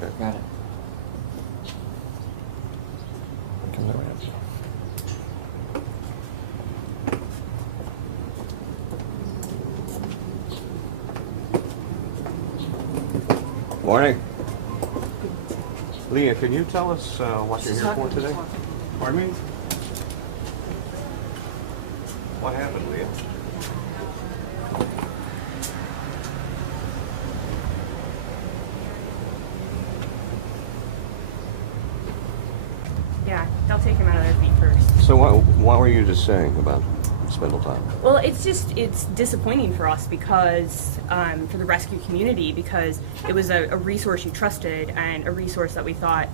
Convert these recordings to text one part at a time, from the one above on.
check. Got it. Come that way up. Morning. Leah, can you tell us what you're here for today? Pardon me? What happened, Leah? Yeah, they'll take him out of their feet first. So what were you just saying about Spindletop? Well, it's disappointing for us because, for the rescue community, because it was a resource you trusted and a resource that we thought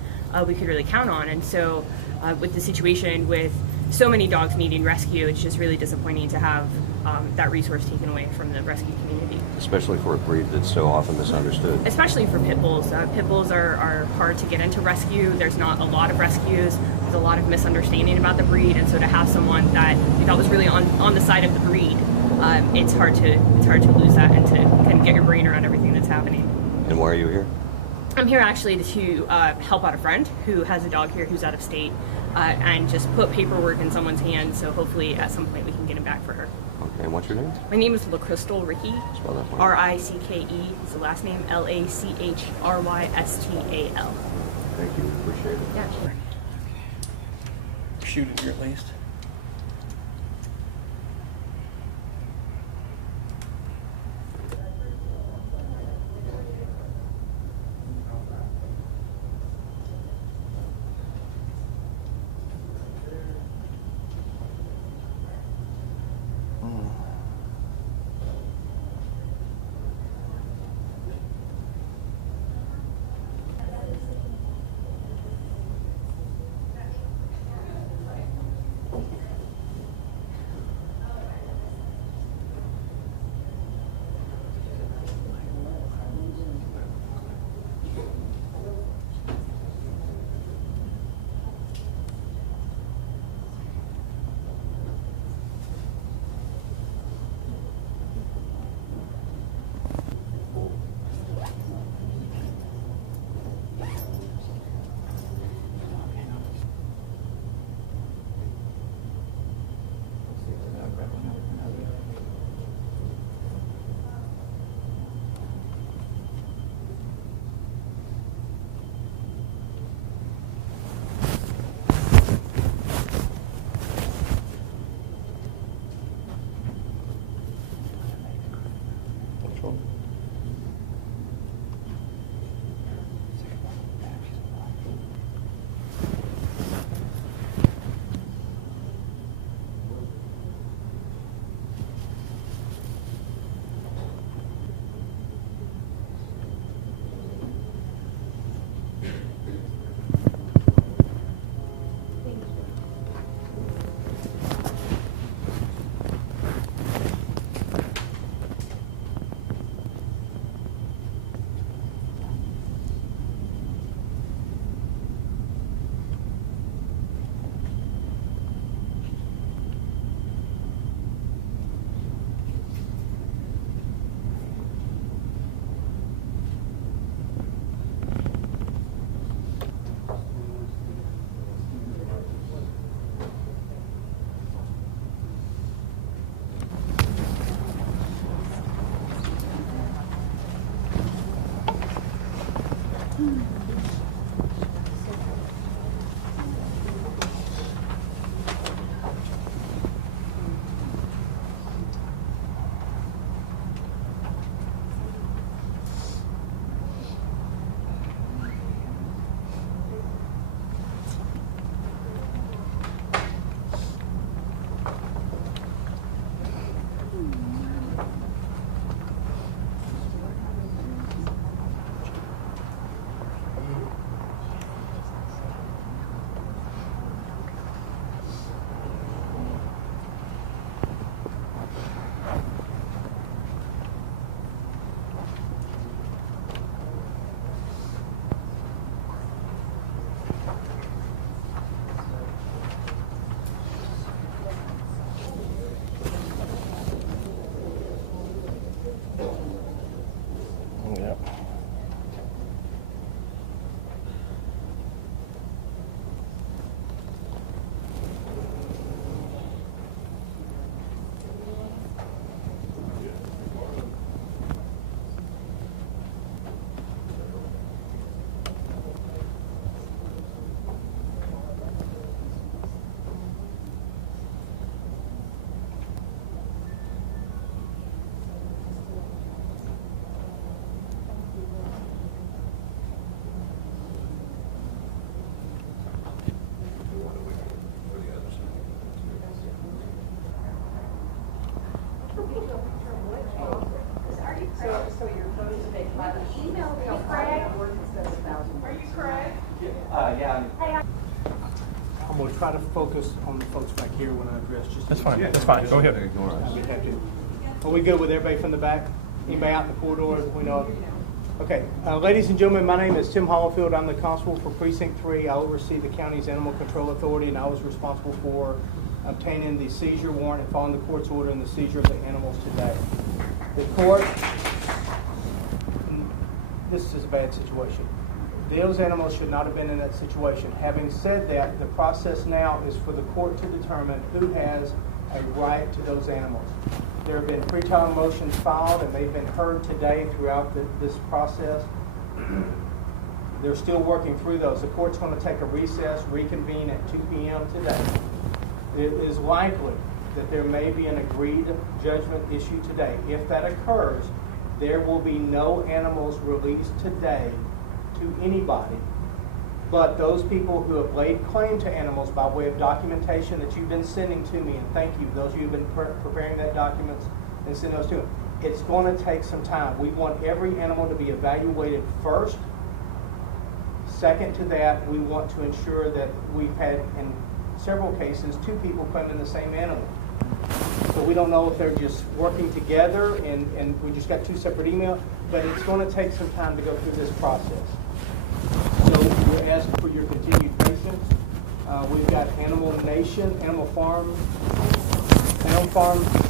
we could really count on. And so with the situation with so many dogs needing rescue, it's just really disappointing to have that resource taken away from the rescue community. Especially for a breed that's so often misunderstood. Especially for pit bulls. Pit bulls are hard to get into rescue. There's not a lot of rescues. There's a lot of misunderstanding about the breed, and so to have someone that we thought was really on the side of the breed, it's hard to lose that and to kind of get your brain around everything that's happening. And why are you here? I'm here actually to help out a friend who has a dog here who's out of state, and just put paperwork in someone's hands, so hopefully at some point we can get him back for her. Okay, and what's your name? My name is LaCrystal Ricky. Spell that for me. R-I-C-K-E is the last name, L-A-C-H-R-Y-S-T-A-L. Thank you, appreciate it. Yeah, sure. Shoot it here at least. going to try to focus on the folks back here when I address just. That's fine. That's fine. Go ahead. I'll be happy to. Are we good with everybody from the back? Anybody out in the corridor? We know. Okay, ladies and gentlemen, my name is Tim Holifield. I'm the constable for Precinct 3. I oversee the county's Animal Control Authority, and I was responsible for obtaining the seizure warrant and following the court's order in the seizure of the animals today. The court, this is a bad situation. Those animals should not have been in that situation. Having said that, the process now is for the court to determine who has a right to those animals. There have been pretrial motions filed, and they've been heard today throughout this process. They're still working through those. The court's going to take a recess, reconvene at 2 p.m. today. It is likely that there may be an agreed judgment issued today. If that occurs, there will be no animals released today to anybody but those people who have laid claim to animals by way of documentation that you've been sending to me, and thank you, those of you who have been preparing that documents and send those to them. It's going to take some time. We want every animal to be evaluated first. Second to that, we want to ensure that we've had, in several cases, 2 people claiming the same animal. So we don't know if they're just working together and we just got 2 separate emails, but it's going to take some time to go through this process. So we're asking for your continued patience. We've got Animal Nation, Animal Farm,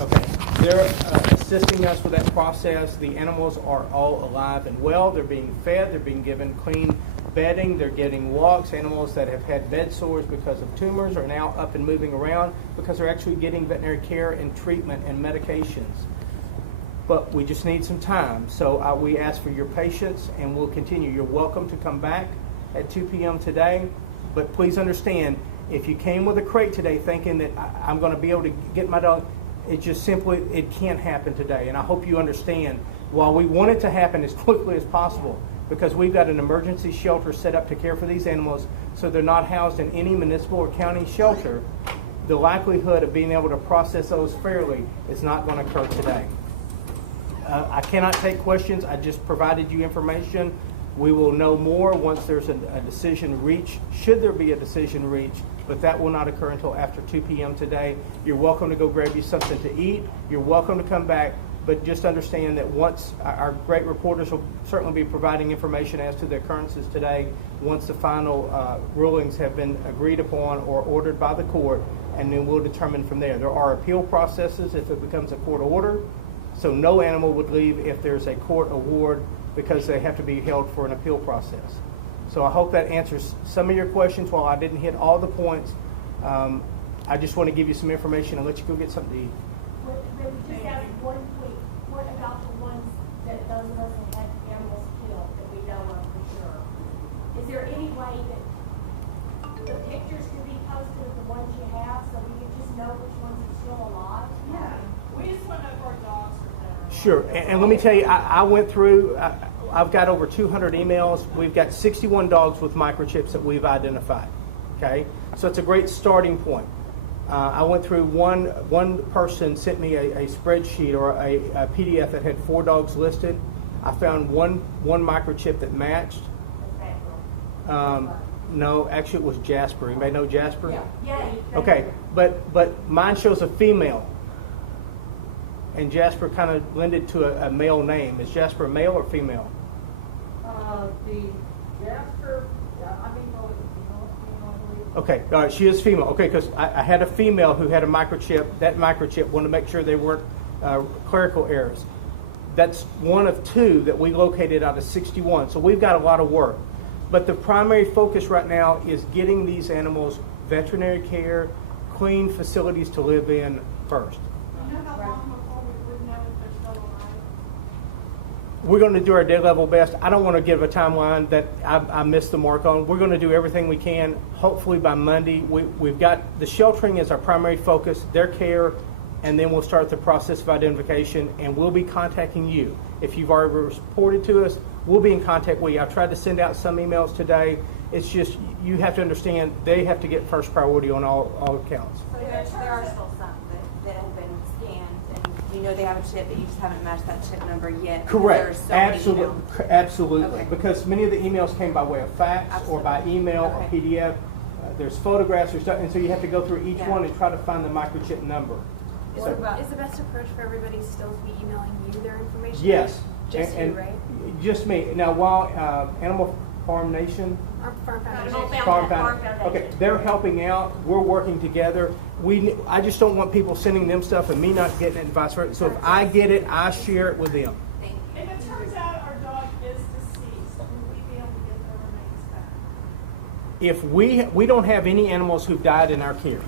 okay. They're assisting us with that process. The animals are all alive and well. They're being fed. They're being given clean bedding. They're getting walks. Animals that have had bed sores because of tumors are now up and moving around because they're actually getting veterinary care and treatment and medications. But we just need some time. So we ask for your patience, and we'll continue. You're welcome to come back at 2 p.m. today. But please understand, if you came with a crate today thinking that I'm going to be able to get my dog, it can't happen today. And I hope you understand, while we want it to happen as quickly as possible, because we've got an emergency shelter set up to care for these animals so they're not housed in any municipal or county shelter, the likelihood of being able to process those fairly is not going to occur today. I cannot take questions. I just provided you information. We will know more once there's a decision reached, should there be a decision reached, but that will not occur until after 2 p.m. today. You're welcome to go grab you something to eat. You're welcome to come back, but just understand that once our great reporters will certainly be providing information as to the occurrences today, once the final rulings have been agreed upon or ordered by the court, and then we'll determine from there. There are appeal processes if it becomes a court order. So no animal would leave if there's a court award because they have to be held for an appeal process. So I hope that answers some of your questions. While I didn't hit all the points, I just want to give you some information and let you go get something to eat. But we just asked one quick, what about the ones that those of us that had animals killed that we know of for sure? Is there any way that the pictures could be posted of the ones you have so we can just know which ones are still alive? Yeah. We just want to know if our dogs are there. Sure, and let me tell you, I went through, I've got over 200 emails. We've got 61 dogs with microchips that we've identified, okay? So it's a great starting point. I went through, one person sent me a spreadsheet or a PDF that had 4 dogs listed. I found one microchip that matched. No, actually it was Jasper. Anybody know Jasper? Yeah. Okay, but mine shows a female. And Jasper kind of lended to a male name. Is Jasper male or female? The Jasper, I mean, Okay, all right, she is female. Okay, because I had a female who had a microchip. That microchip wanted to make sure they weren't clerical errors. That's one of 2 that we located out of 61. So we've got a lot of work. But the primary focus right now is getting these animals veterinary care, clean facilities to live in first. you know how long before we would know if they're still alive? We're going to do our dead level best. I don't want to give a timeline that I missed the mark on. We're going to do everything we can. Hopefully by Monday, we've got the sheltering as our primary focus, their care, and then we'll start the process of identification, and we'll be contacting you. If you've already reported to us, we'll be in contact with you. I've tried to send out some emails today. It's just, you have to understand, they have to get first priority on all accounts. So there are still some that have been scanned, and you know they have a chip, but you just haven't matched that chip number yet. Correct. So Absolutely. Okay. Because many of the emails came by way of fax or by email or PDF. there's photographs, there's stuff, and so you have to go through each one and try to find the microchip number. Is the best approach for everybody still to be emailing you their information? Yes. Just and you, right? Just me. Now, while Animal Farm Nation, Or Farm Foundation? Farm Foundation, okay, they're helping out. We're working together. I just don't want people sending them stuff and me not getting it and vice versa. So if I get it, I share it with them. Thank you. If it turns out our dog is deceased, will we be able to get the remains back? If we don't have any animals who've died in our care.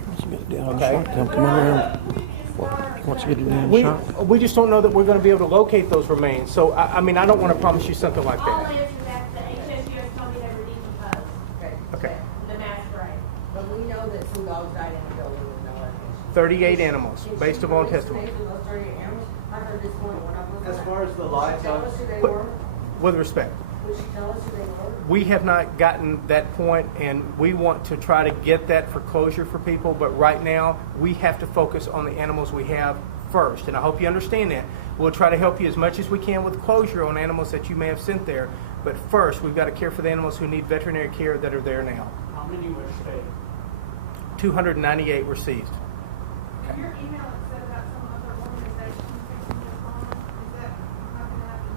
Okay. Come over here. He wants to get it in the shop. We just don't know that we're going to be able to locate those remains. So I mean, I don't want to promise you something like All that. answer that, the HSUS told me they were decomposed, Okay. the mass grave. But we know that some dogs died in the building with no evidence. 38 animals, based upon testimony. Those 38 animals, I heard this morning when I was. As far as the live Tell dogs, us who they But- were. With respect. Would you tell us who they were? We have not gotten that point, and we want to try to get that for closure for people, but right now, we have to focus on the animals we have first, and I hope you understand that. We'll try to help you as much as we can with closure on animals that you may have sent there, but first, we've got to care for the animals who need veterinary care that are there now. How many were saved? 298 were seized. Your email it said about some other organization fixing this on, is that not gonna happen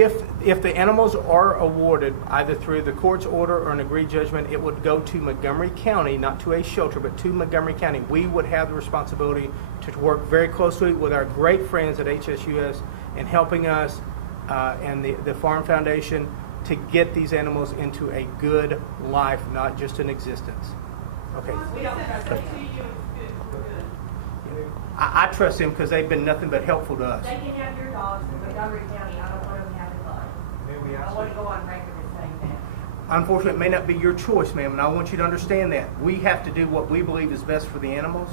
yet? If the animals are awarded either through the court's order or an agreed judgment, it would go to Montgomery County, not to a shelter, but to Montgomery County. We would have the responsibility to work very closely with our great friends at HSUS in helping us and the Farm Foundation to get these animals into a good life, not just an existence. Okay. We don't trust it. See you, it's good, we're good. I trust them because they've been nothing but helpful to us. They can have your dogs in Montgomery County, I don't want them having mine. I want to go on record as saying that. Unfortunately, it may not be your choice, ma'am, and I want you to understand that. We have to do what we believe is best for the animals.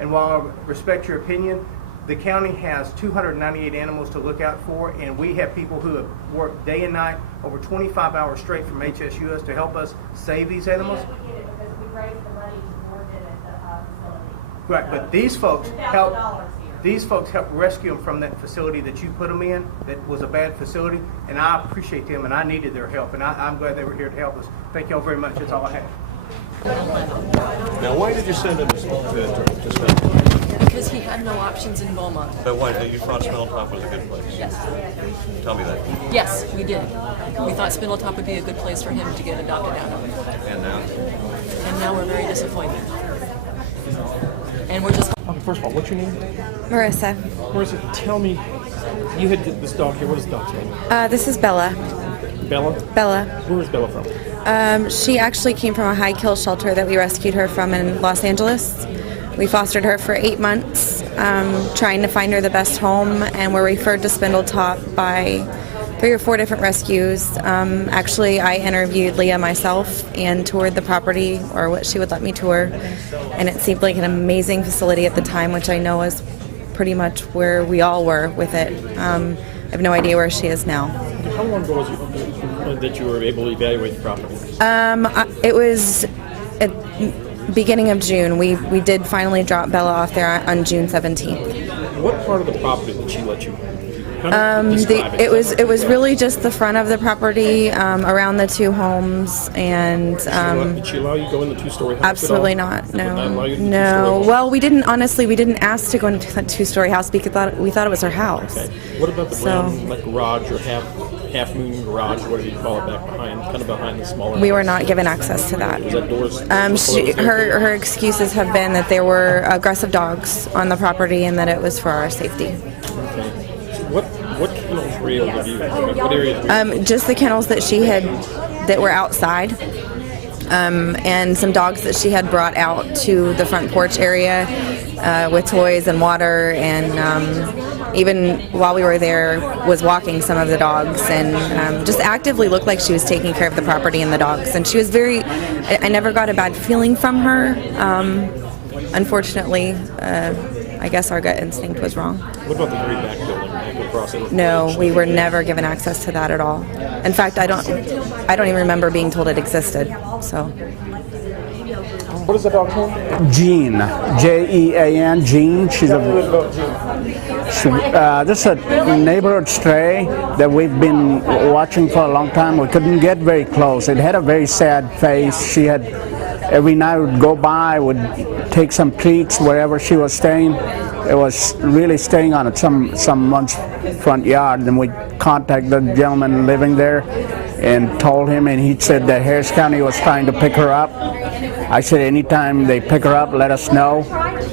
And while I respect your opinion, the county has 298 animals to look out for, and we have people who have worked day and night over 25 hours straight from HSUS to help us save these animals. We get it because we raised the money to work it at the facility. Right, but these folks $1,000 help. here. These folks helped rescue them from that facility that you put them in, that was a bad facility, and I appreciate them, and I needed their help, and I'm glad they were here to help us. Thank you all very much. That's all I have. Now, why did you send him to Spindletop? Because he had no options in Beaumont. But why? You thought Spindletop was a good place. Yes. Tell me that. Yes, we did. We thought Spindletop would be a good place for him to get adopted out of. And now? And now we're very disappointed. And we're just... Okay, first of all, what's your name? Marissa. Marissa, tell me, you had this dog here. What is the dog's name? This is Bella. Bella? Bella. Where is Bella from? She actually came from a high kill shelter that we rescued her from in Los Angeles. We fostered her for 8 months, trying to find her the best home, and were referred to Spindletop by 3 or 4 different rescues. Actually, I interviewed Leah myself and toured the property, or what she would let me tour, and it seemed like an amazing facility at the time, which I know is pretty much where we all were with it. I have no idea where she is now. How long ago was it that you were able to evaluate the property? It was at beginning of June. We did finally drop Bella off there on June 17th. What part of the property did she let you? Describe It was really just the front of the property, around the 2 homes, and Did she allow you to go in the 2-story house? absolutely at all? not. She would not allow No, you to do no. 2-story house? Well, we didn't ask to go into that 2-story house because we thought it was her house. Okay. What about the brown like garage or half moon garage, what do you call it, back behind, kind of behind the smaller We were house? not given access to that. Was that doors? Her excuses have been that there were aggressive dogs on the property and that it was for our safety. Okay. So what kennels were you able to view? What areas? Just the kennels that she had that were outside, and some dogs that she had brought out to the front porch area with toys and water, and even while we were there was walking some of the dogs, and just actively looked like she was taking care of the property and the dogs. And she was I never got a bad feeling from her. Unfortunately, I guess our gut instinct was wrong. What about the very back building back across it? No, we were never given access to that at all. In fact, I don't even remember being told it existed. So. What is the dog's name? Jean, Jean, Jean. She's this is a neighborhood stray that we've been watching for a long time. We couldn't get very close. It had a very sad face. She had every night would go by, would take some treats wherever she was staying. It was really staying on someone's front yard, and we contacted the gentleman living there and told him, and he said that Harris County was trying to pick her up. I said anytime they pick her up, let us know.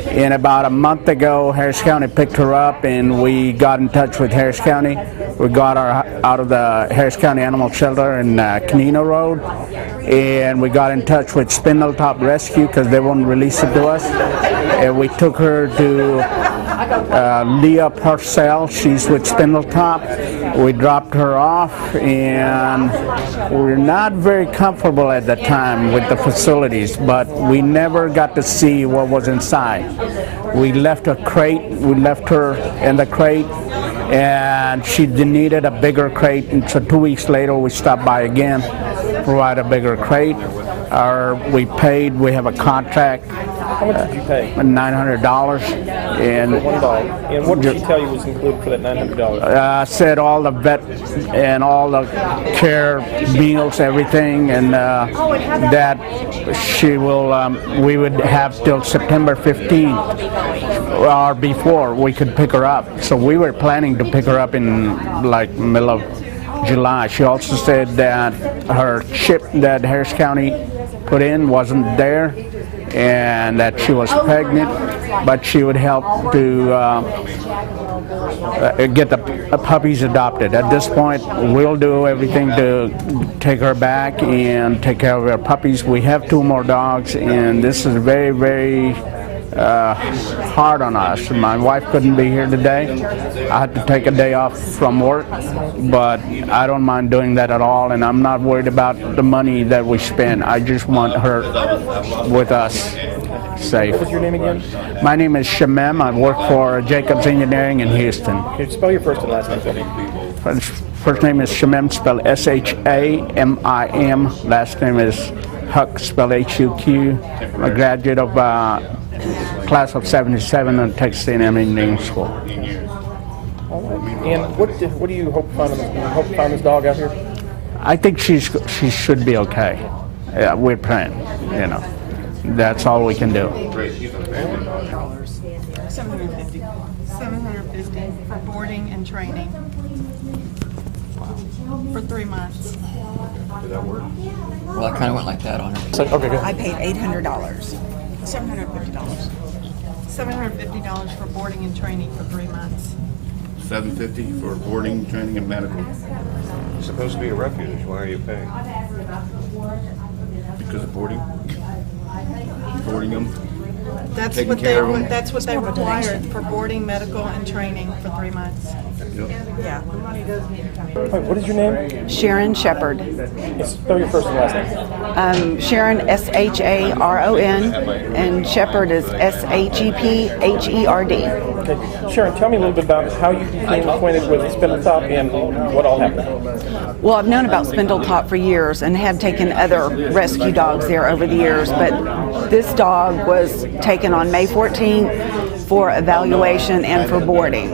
And about a month ago, Harris County picked her up, and we got in touch with Harris County. We got her out of the Harris County Animal Shelter in Canino Road, and we got in touch with Spindletop Rescue because they wouldn't release it to us. And we took her to Leah Purcell. She's with Spindletop. We dropped her off, and we were not very comfortable at the time with the facilities, but we never got to see what was inside. We left a crate. We left her in the crate, and she needed a bigger crate, and so 2 weeks later we stopped by again, provide a bigger crate. We paid, we have a contract. How much did you pay? $900. And for one dog. And what did she tell you was included for that $900? Said all the vet and all the care meals, everything, and that she will, we would have till September 15th or before we could pick her up. So we were planning to pick her up in like middle of July. She also said that her chip that Harris County put in wasn't there, and that she was pregnant, but she would help to get the puppies adopted. At this point, we'll do everything to take her back and take care of her puppies. We have 2 more dogs, and this is very, very hard on us. My wife couldn't be here today. I had to take a day off from work, but I don't mind doing that at all, and I'm not worried about the money that we spend. I just want her with us safe. What was your name again? My name is Shamem. I work for Jacobs Engineering in Houston. Can you spell your first and last name for me? First name is Shamem, spelled S-H-A-M-I-M. Last name is Huck, spelled H-U-Q. I'm a graduate of class of 77 at Texas A&M Engineering School. All right. And what do you hope to find this dog out here? I think she should be okay. Yeah, we're praying, you know. That's all we can do. $750 for boarding and training for 3 months. Did that work? Well, I kind of went like that on her. So, okay, good. I paid $800. $750. $750 for boarding and training for 3 months. $750 for boarding, training, and medical. It's supposed to be a refuge. Why are you paying? Because of boarding them. That's Taking what care of them. that's what they required for boarding, medical, and training for 3 months. Yep. Yeah. What is your name? Sharon Shepard. Spell your first and last name. Sharon, S-H-A-R-O-N, and Shepard is S-H-E-P-H-E-R-D. Okay. Sharon, tell me a little bit about how you became acquainted with Spindletop and what all happened. Well, I've known about Spindletop for years and have taken other rescue dogs there over the years, but this dog was taken on May 14th for evaluation and for boarding.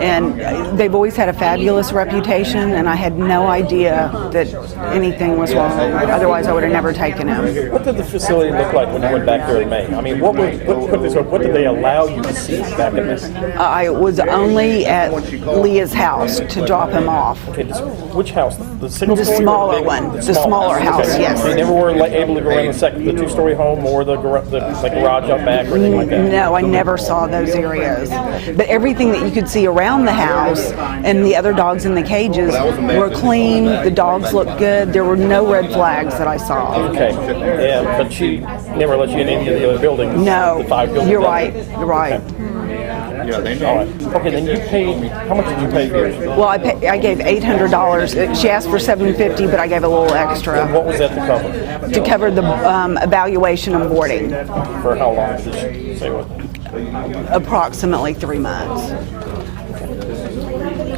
And they've always had a fabulous reputation, and I had no idea that anything was wrong. Otherwise, I would have never taken him. What did the facility look like when you went back there in May? I mean, what did they allow you to see back in this? I was only at Leah's house to drop him off. Okay, which house? The single The story? smaller one. The smaller house, Okay. yes. So you never were able to go around the 2-story home or the garage out back or anything like that? No, I never saw those areas. But everything that you could see around the house and the other dogs in the cages were clean. The dogs looked good. There were no red flags that I saw. Okay. Yeah, but she never let you in any of the other buildings? No. The 5 buildings? You're right. You're right. Okay. Yeah, they know. All right. Okay, then you paid, how much did you pay here? Well, I gave $800. She asked for $750, but I gave a little extra. And what was that to cover? To cover the evaluation and boarding. For how long did she say what? Approximately 3 months.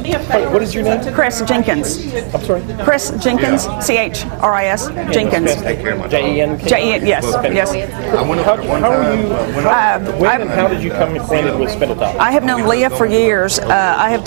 What is your name? Chris Jenkins. I'm sorry? Chris Jenkins, C-H-R-I-S, Jenkins. J-E-N-K? J-E-N, yes, yes. When and how did you come acquainted with Spindletop? I have known Leah for years. I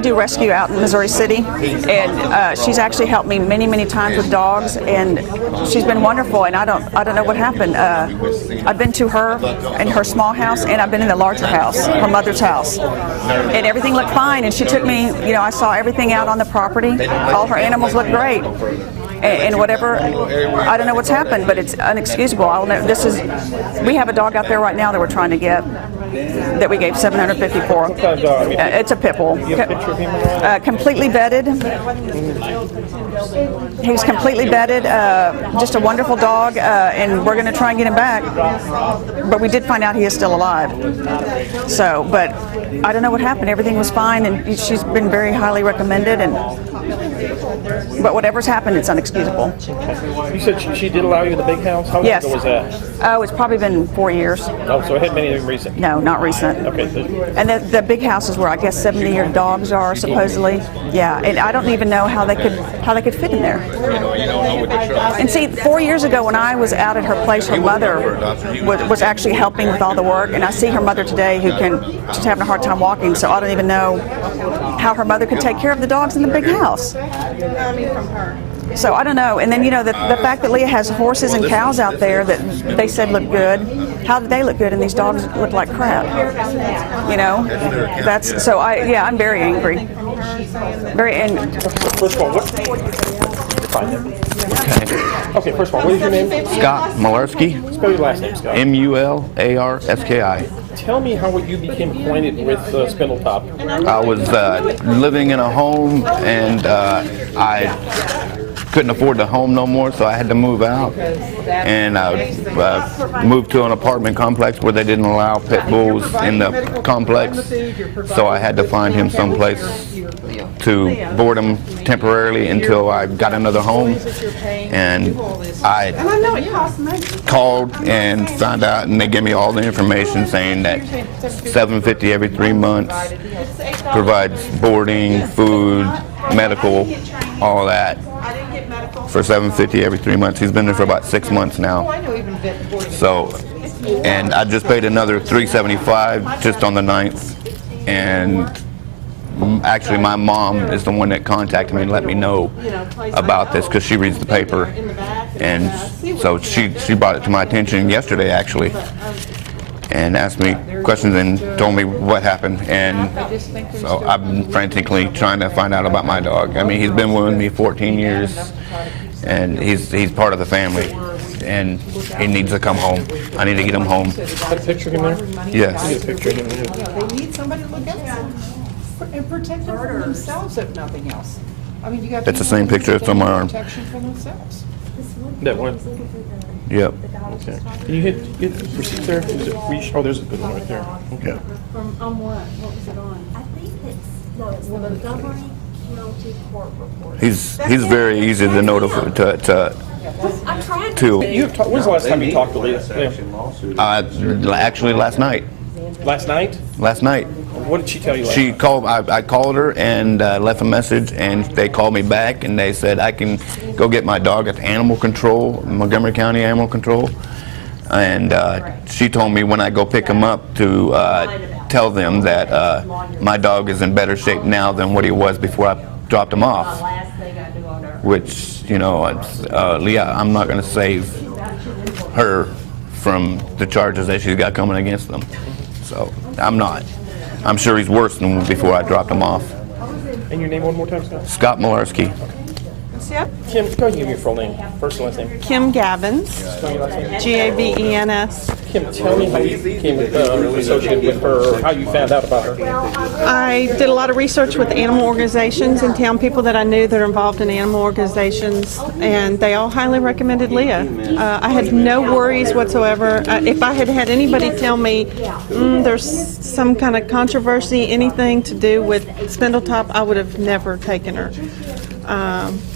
do rescue out in Missouri City, and she's actually helped me many times with dogs, and she's been wonderful. And I don't know what happened. I've been to her in her small house, and I've been in the larger house, her mother's house, and everything looked fine. And she took me. I saw everything out on the property. All her animals looked great. And whatever, I don't know what's happened, but it's unexcusable. We have a dog out there right now that we're trying to get, that we gave $750 for. What kind of dog? It's a Pitbull. You have a picture of him around? Completely bedded. He was completely bedded. Just a wonderful dog, and we're going to try and get him back. But we did find out he is still alive. So, but I don't know what happened. Everything was fine, and she's been very highly recommended. But whatever's happened, it's unexcusable. You said she did allow you in the big house? How long ago was that? Oh, it's probably been 4 years. Oh, so it hadn't been anything recent? No, not recent. Okay. And the big house is where I guess 70-year dogs are supposedly. Yeah, and I don't even know how they could fit in there. And see, 4 years ago when I was out at her place, her mother was actually helping with all the work, and I see her mother today she's having a hard time walking, so I don't even know how her mother could take care of the dogs in the big house. So I don't know. And then, the fact that Leah has horses and cows out there that they said look good, how did they look good and these dogs look like crap? I'm very angry. First of all, Okay, first of all, what is your name? Scott Mularski. Spell your last name, Scott. M-U-L-A-R-S-K-I. Tell me how you became acquainted with Spindletop. I was living in a home, and I couldn't afford the home no more, so I had to move out. And I moved to an apartment complex where they didn't allow pit bulls in the complex, so I had to find him someplace to board him temporarily until I got another home. And I called and found out, and they gave me all the information saying that $750 every 3 months provides boarding, food, medical, all that for $750 every 3 months. He's been there for about 6 months now. So, and I just paid another $375 just on the 9th, and actually my mom is the one that contacted me and let me know about this because she reads the paper, and so she brought it to my attention yesterday actually and asked me questions and told me what happened, and so I've been frantically trying to find out about my dog. I mean, he's been with me 14 years and he's part of the family, and he needs to come home. I need to get him home. Got a picture of him there? Yes. I need a picture of him there. They need somebody to look at them and protect them from themselves, if nothing else. I mean, you got That's the same picture that's on my arm. Protection for themselves. That one? Yep. Okay. Can you hit the receipt there? Oh, there's a good one right there. Okay. On what? What was it on? I think it's the Montgomery County Court Report. He's very easy to notify to. When's the last time you talked to Leah? Actually, last night. Last night? Last night. What did she tell you last She night? called. I called her and left a message, and they called me back, and they said I can go get my dog at the Animal Control, Montgomery County Animal Control, and she told me when I go pick him up to tell them that my dog is in better shape now than what he was before I dropped him off. Which, Leah, I'm not going to save her from the charges that she's got coming against them. So I'm not. I'm sure he's worse than before I dropped him off. And your name one more time, Scott? Scott Mularski. Yep. Kim, go ahead and give me your full name. First and last name. Kim Gavins. Spell your last name. G-A-V-E-N-S. Kim, tell me how you became associated with her, or how you found out about her. I did a lot of research with animal organizations and town people that I knew that are involved in animal organizations, and they all highly recommended Leah. I had no worries whatsoever. If I had had anybody tell me there's some kind of controversy, anything to do with Spindletop, I would have never taken her.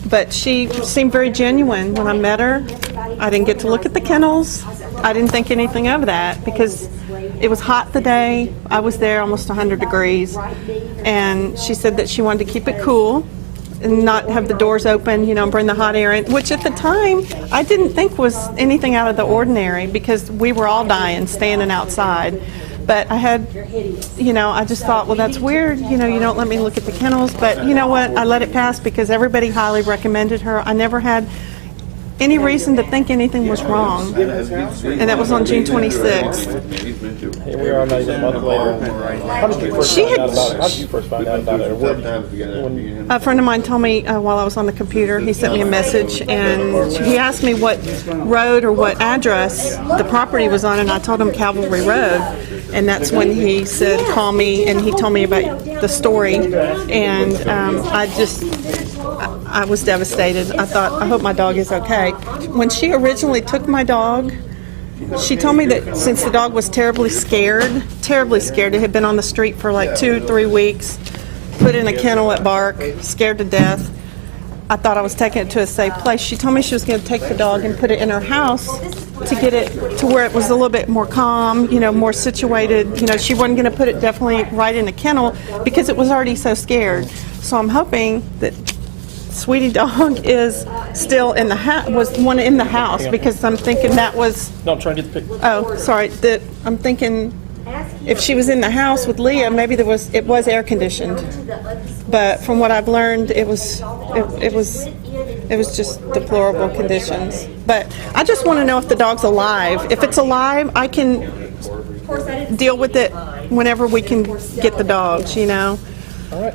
But she seemed very genuine when I met her. I didn't get to look at the kennels. I didn't think anything of that because it was hot the day I was there, almost 100 degrees, and she said that she wanted to keep it cool and not have the doors open, you know, and bring the hot air in, which at the time I didn't think was anything out of the ordinary because we were all dying standing outside. But I had, you know, I just thought, well, that's weird, you know, you don't let me look at the kennels. But you know what, I let it pass because everybody highly recommended her. I never had any reason to think anything was wrong. And that was on June 26th. Here we are, not even a month later. How did you first find out about it? How did you first find out about it? A friend of mine told me while I was on the computer, he sent me a message and he asked me what road or what address the property was on, and I told him Cavalry Road. And that's when he said, call me, and he told me about the story. And I was devastated. I thought, I hope my dog is okay. When she originally took my dog, she told me that since the dog was terribly scared, it had been on the street for like 2-3 weeks, put in a kennel at Bark, scared to death. I thought I was taking it to a safe place. She told me she was going to take the dog and put it in her house to get it to where it was a little bit more calm, you know, more situated. You know, she wasn't going to put it definitely right in a kennel because it was already so scared. So I'm hoping that Sweetie Dog is still in the house, was one in the house, because I'm thinking that was... No, I'm trying to get the picture. Oh, sorry. I'm thinking if she was in the house with Leah, maybe it was air conditioned. But from what I've learned, it was just deplorable conditions. But I just want to know if the dog's alive. If it's alive, I can deal with it whenever we can get the dogs, you know. All right.